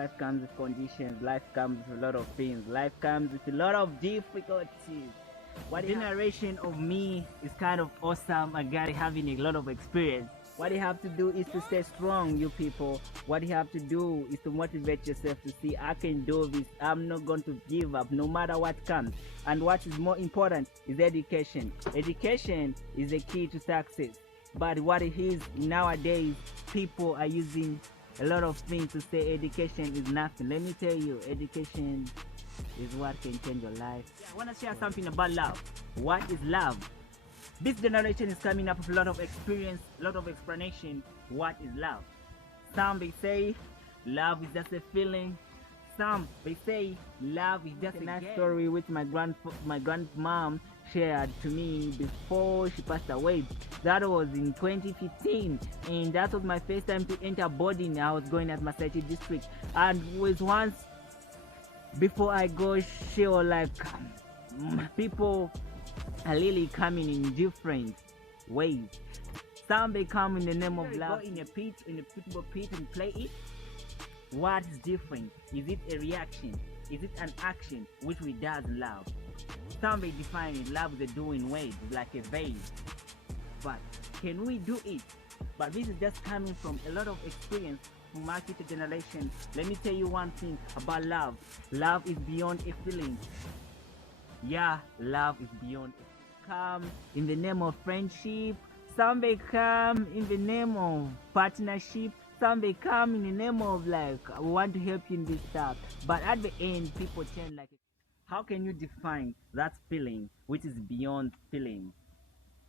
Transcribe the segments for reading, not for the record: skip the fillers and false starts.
Life comes with conditions. Life comes with a lot of things. Life comes with a lot of difficulties. What generation of me is kind of awesome. A guy having a lot of experience. What you have to do is to stay strong, you people. What you have to do is to motivate yourself to see I can do this. I'm not going to give up no matter what comes. And what is more important is education. Education is the key to success. But what it is nowadays, people are using a lot of things to say education is nothing. Let me tell you, education is what can change your life. Yeah, I want to share something about love. What is love? This generation is coming up with a lot of experience, a lot of explanation. What is love? Some they say love is just a feeling. Some they say love is just a nice story which my grandmom shared to me before she passed away. That was in 2015, and that was my first time to enter boarding. I was going at Massachi district, and was once before I go, she was like, people are really coming in different ways. Some they come in the name of love, in a football pit and play it. What is different? Is it a reaction? Is it an action which we does love? Some may define it, love is a doing way, like a vein. But can we do it? But this is just coming from a lot of experience from my future generation. Let me tell you one thing about love. Love is beyond a feeling. Yeah, love is beyond it. Come in the name of friendship. Some may come in the name of partnership. Some may come in the name of like, I want to help you in this stuff. But at the end, people change like. How can you define that feeling which is beyond feeling?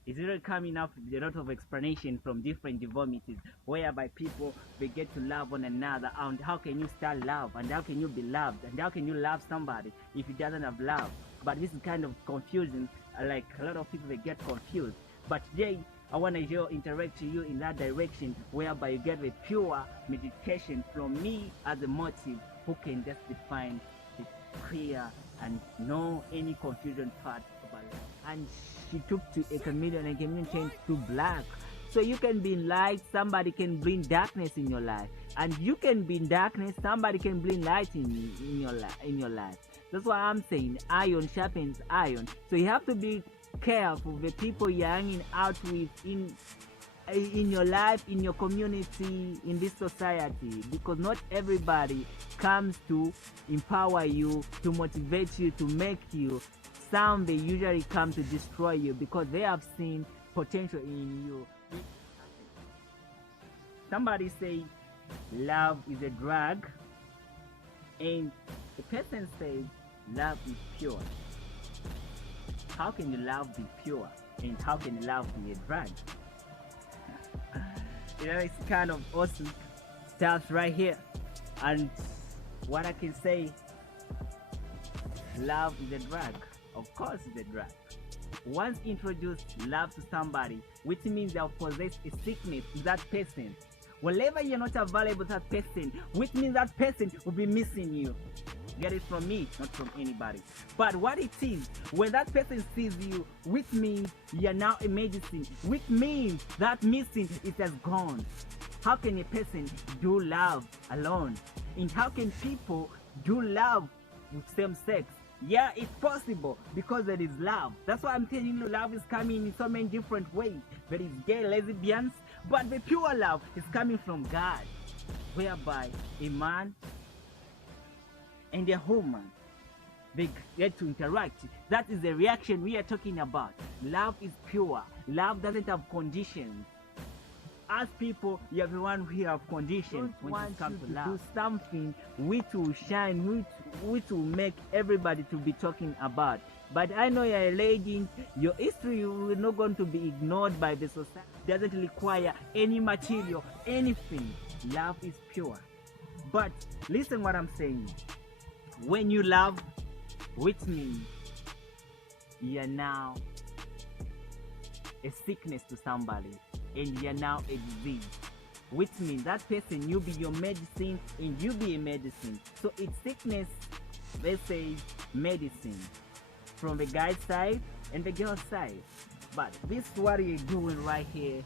It's really coming up with a lot of explanation from different deformities, whereby people they get to love one another. And how can you start love? And how can you be loved? And how can you love somebody if it doesn't have love? But this is kind of confusing. Like a lot of people they get confused. But today I want to interact to you in that direction, whereby you get a pure meditation from me as a motive, who can just define it clear and know any confusion part about it. And she took to a chameleon and chameleon changed to black. So you can be in light, somebody can bring darkness in your life. And you can be in darkness, somebody can bring light in your life. That's why I'm saying iron sharpens iron. So you have to be careful the people you're hanging out with in your life, in your community, in this society, because not everybody comes to empower you, to motivate you, to make you. Some they usually come to destroy you because they have seen potential in you. Somebody say love is a drug, and the person says love is pure. How can your love be pure, and how can your love be a drug? It's kind of awesome stuff right here. And what I can say, love is a drug. Of course it's a drug. Once introduced love to somebody, which means they'll possess a sickness to that person. Whenever you're not available to that person, which means that person will be missing you. Get it from me, not from anybody. But what it is, when that person sees you, which means you're now a medicine, which means that missing it has gone. How can a person do love alone? And how can people do love with same sex? Yeah, it's possible because there is love. That's why I'm telling you, love is coming in so many different ways. There is gay lesbians, but the pure love is coming from God, whereby a man and a woman, they get to interact. That is the reaction we are talking about. Love is pure. Love doesn't have conditions. As people, you have the one who have conditions when it comes to love. Do something which will shine, which will make everybody to be talking about. But I know you're a lady, your history will not going to be ignored by the society. It doesn't require any material, anything. Love is pure. But listen what I'm saying. When you love, which means you're now a sickness to somebody, and you're now a disease, which means that person, you be your medicine and you be a medicine. So it's sickness, they say medicine, from the guy's side and the girl's side. But this is what you're doing right here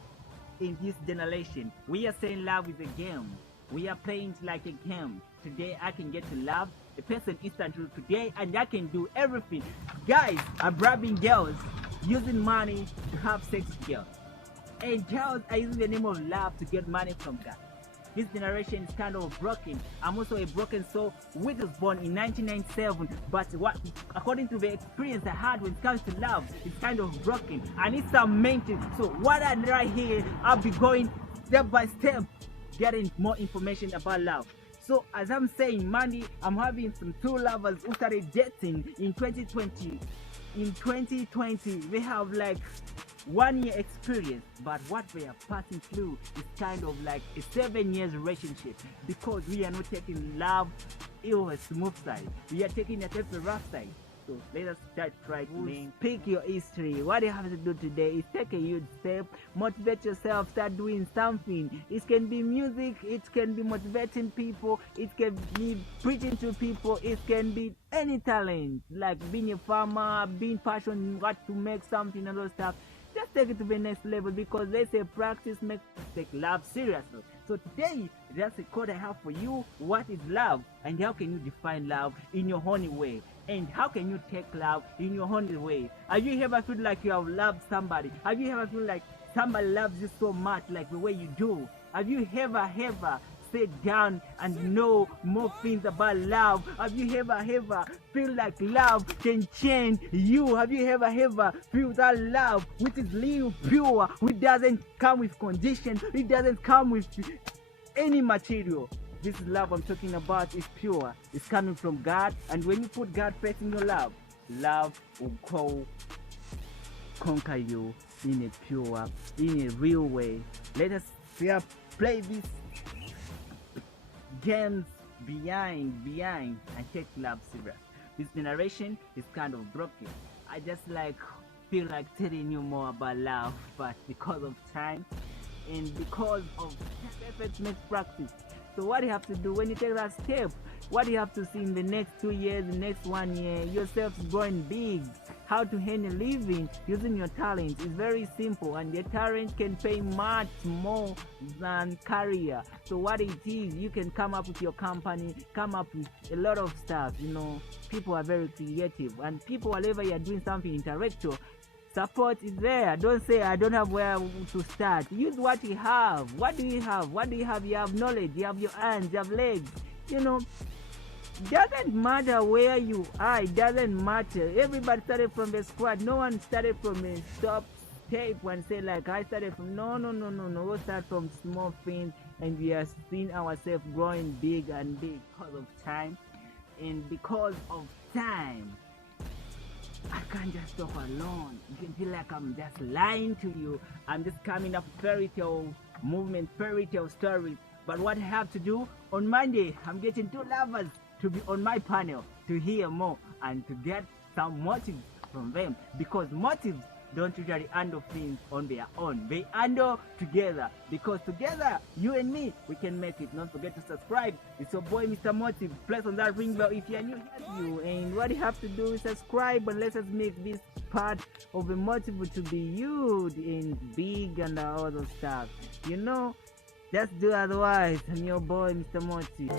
in this generation. We are saying love is a game. We are playing it like a game today I can get to love a person instantly today, and I can do everything. Guys are grabbing girls, using money to have sex with girls, and girls are using the name of love to get money from guys. This generation is kind of broken. I'm also a broken soul, which was born in 1997. But what, according to the experience I had when it comes to love, it's kind of broken. I need some mentoring. So what I need right here, I'll be going step by step, getting more information about love. So as I'm saying, Monday, I'm having some two lovers who started dating in 2020. In 2020, they have like 1 year experience, but what we are passing through is kind of like a 7 years relationship, because we are not taking love on a smooth side, we are taking it as a rough side. So let us start right now. Pick your history. What you have to do today is take a huge step, motivate yourself, start doing something. It can be music, it can be motivating people, it can be preaching to people, it can be any talent, like being a farmer, being passionate, what to make something and all stuff. Just take it to the next level, because they say practice makes take love seriously. So today, that's a code I have for you. What is love, and how can you define love in your own way? And how can you take love in your own way? Have you ever feel like you have loved somebody? Have you ever feel like somebody loves you so much, like the way you do? Have you ever sit down and know more things about love? Have you ever feel like love can change you? Have you ever feel that love which is real pure, which doesn't come with condition, it doesn't come with any material? This love I'm talking about is pure. It's coming from God, and when you put God first in your love, love will conquer you in a pure, in a real way. Let us play this games behind and take love serious. This generation is kind of broken. I just like feel like telling you more about love, but because of time and because of effort makes practice. So what you have to do when you take that step, what you have to see in the next 2 years, the next 1 year, yourself growing big, how to earn a living using your talent is very simple, and your talent can pay much more than career. So what it is, you can come up with your company, come up with a lot of stuff. You know, people are very creative, and people, whenever you're doing something intellectual, support is there. Don't say I don't have where to start. Use what you have. What do you have? What do you have? You have knowledge, you have your hands, you have legs. You know, doesn't matter where you are, it doesn't matter. Everybody started from the squad. No one started from a top tape and say like I started from. No. We start from small things, and we are seeing ourselves growing big and big because of time. And because of time, I can't just talk alone. You can feel like I'm just lying to you. I'm just coming up with fairy tale movement, fairy tale stories. But what I have to do on Monday, I'm getting two lovers to be on my panel to hear more and to get some motives from them, because motives don't usually handle things on their own. They handle together, because together, you and me, we can make it. Don't forget to subscribe. It's your boy, Mr. Motive. Press on that ring bell if you're new here. And what you have to do is subscribe, and let us make this part of a motive to be huge and big and all those stuff. You know, just do otherwise. I'm your boy, Mr. Motive.